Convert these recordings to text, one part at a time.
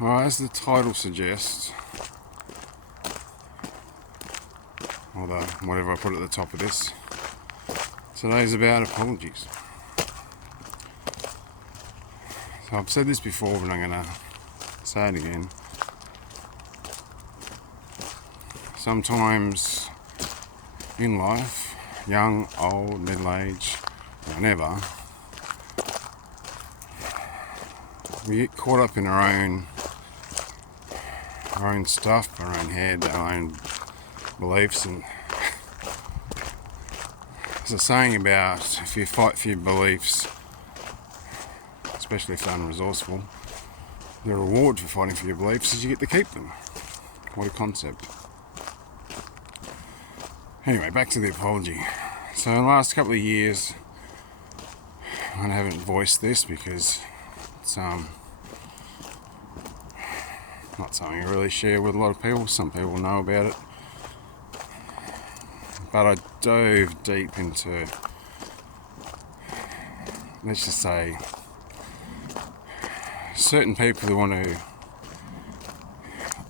Well, as the title suggests, although whatever I put at the top of this, today's about apologies. So I've said this before, but I'm going to say it again. Sometimes in life, young, old, middle-aged, whenever, we get caught up in our own stuff, our own head, our own beliefs, and there's a saying about if you fight for your beliefs, especially if they're unresourceful, the reward for fighting for your beliefs is you get to keep them. What a concept. Anyway, back to the apology. So in the last couple of years, I haven't voiced this because it's not something I really share with a lot of people. Some people know about it. But I dove deep into, let's just say, certain people who want to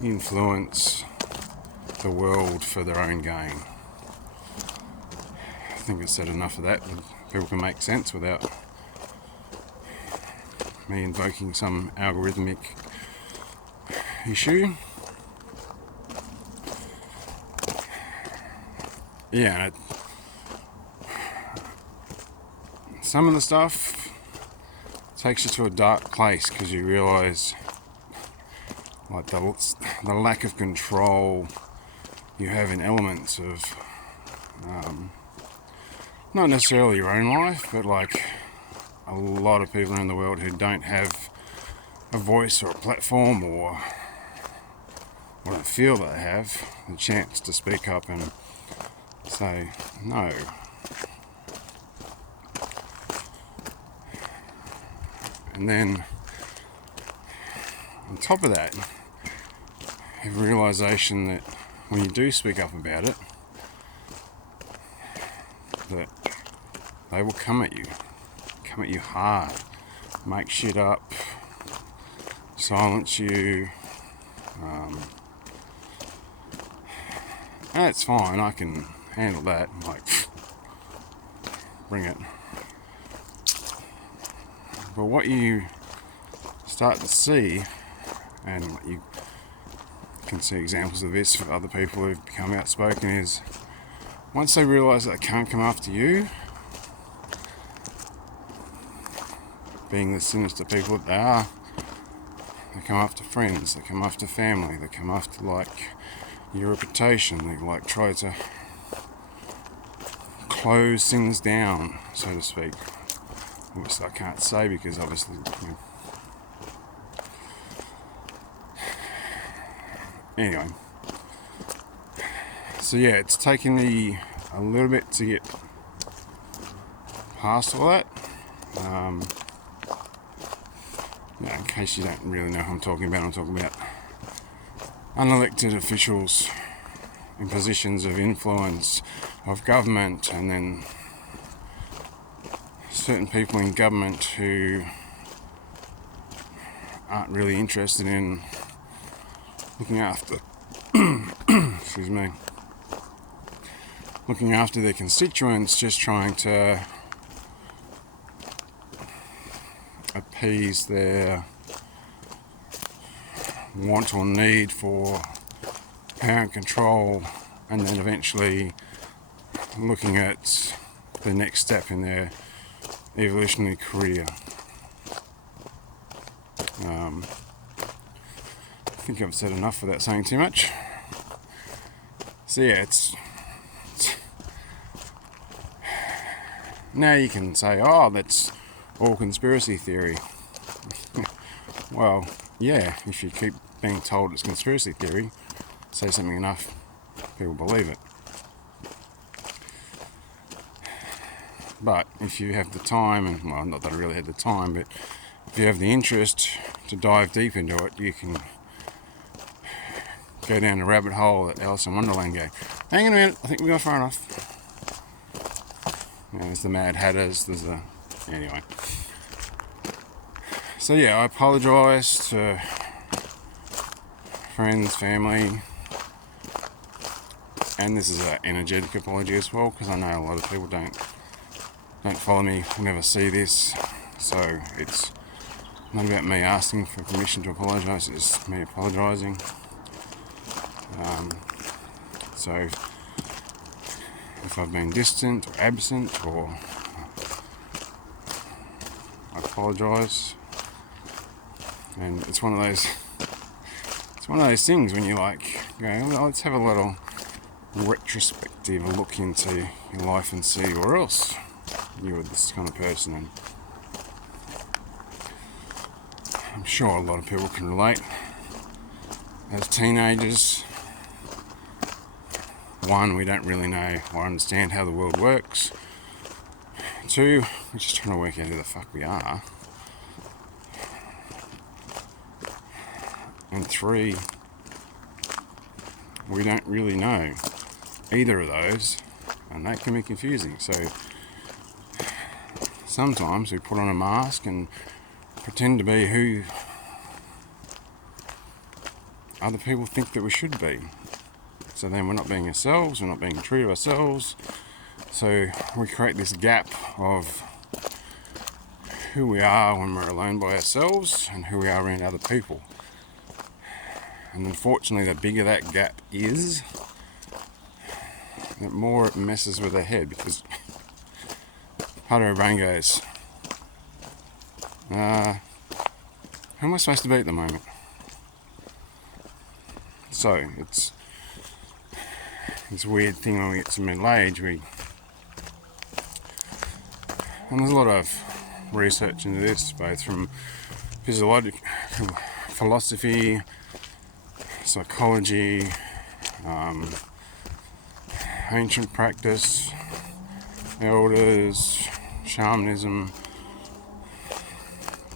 influence the world for their own gain. I think I've said enough of that. People can make sense without me invoking some algorithmic issue. Yeah, some of the stuff takes you to a dark place because you realise like the lack of control you have in elements of not necessarily your own life, but like a lot of people in the world who don't have a voice or a platform or don't feel they have the chance to speak up and say no. And then on top of that, you have a realisation that when you do speak up about it, that they will come at you hard, make shit up, silence you, and it's fine, I can handle that, like, bring it. But what you start to see, and you can see examples of this for other people who've become outspoken, is once they realise that they can't come after you, being the sinister people that they are, they come after friends, they come after family, they come after like your reputation, they like try to close things down, so to speak. Which I can't say because obviously, you know. Anyway, so yeah, it's taken me a little bit to get past all that. In case you don't really know who I'm talking about unelected officials in positions of influence of government, and then certain people in government who aren't really interested in looking after looking after their constituents, just trying to appease their want or need for power and control, and then eventually looking at the next step in their evolutionary career. I think I've said enough without saying too much. So yeah, it's now you can say, oh, that's all conspiracy theory. Well, yeah, if you keep being told it's conspiracy theory, say something enough, people believe it. But if you have the time, and well, not that I really had the time, but if you have the interest to dive deep into it, you can go down the rabbit hole that Alice in Wonderland go, hang on a minute, I think we got far enough. You know, there's the Mad Hatters, anyway. So yeah, I apologise to friends, family, and this is an energetic apology as well, because I know a lot of people don't follow me, will never see this, so it's not about me asking for permission to apologise, it's me apologising. So if I've been distant or absent, or I apologise. And it's one of those things when you like go, well, let's have a little retrospective look into your life and see where else you were this kind of person. And I'm sure a lot of people can relate. As teenagers, one, we don't really know or understand how the world works. Two, we're just trying to work out who the fuck we are. And three, we don't really know either of those, and that can be confusing. So sometimes we put on a mask and pretend to be who other people think that we should be. So then we're not being ourselves, we're not being true to ourselves. So we create this gap of who we are when we're alone by ourselves and who we are around other people. And unfortunately, the bigger that gap is, the more it messes with our head, because part of our brain goes, who am I supposed to be at the moment? So it's this weird thing when we get to middle age, and there's a lot of research into this, both from physiological philosophy, psychology, ancient practice, elders, shamanism,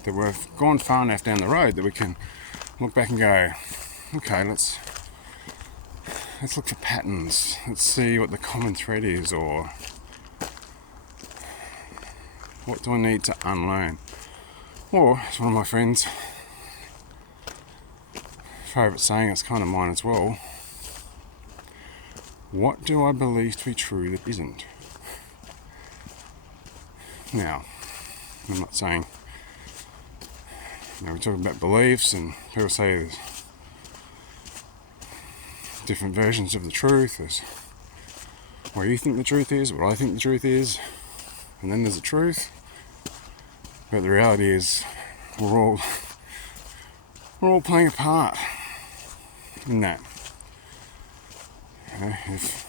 that we've gone far enough down the road that we can look back and go, okay, let's look for patterns, let's see what the common thread is, or what do I need to unlearn? Or, as one of my friends' favourite saying, it's kind of mine as well, what do I believe to be true that isn't? Now, I'm not saying, we're talking about beliefs, and people say there's different versions of the truth. There's what you think the truth is, what I think the truth is, and then there's the truth. But the reality is, we're all playing a part in that. If,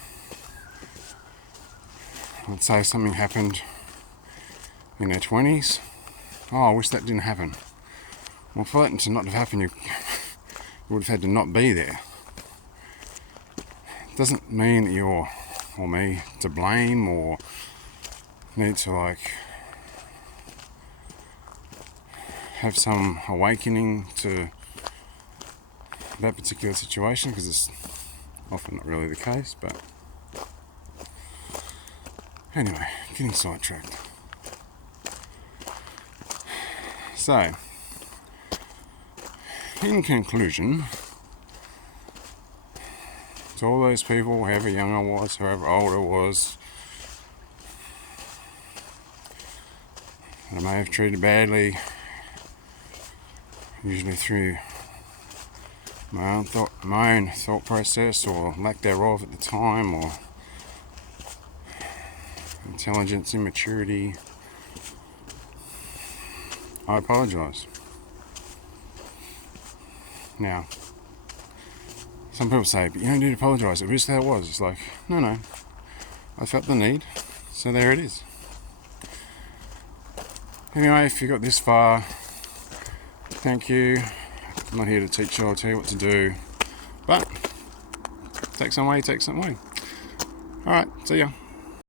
let's say, something happened in our 20s, I wish that didn't happen. Well, for that to not have happened, you would have had to not be there. It doesn't mean that you're, or me, to blame, or need to have some awakening to that particular situation, because it's often not really the case. But anyway, getting sidetracked. So, in conclusion, to all those people, however young I was, however old I was, I may have treated badly, usually through my own thought process, or lack thereof at the time, or intelligence, immaturity, I apologise. Now, some people say, but you don't need to apologise, it was how it was. It's like, no, I felt the need, so there it is. Anyway, if you got this far, thank you. I'm not here to teach you or tell you what to do, but take some way. Alright, see ya.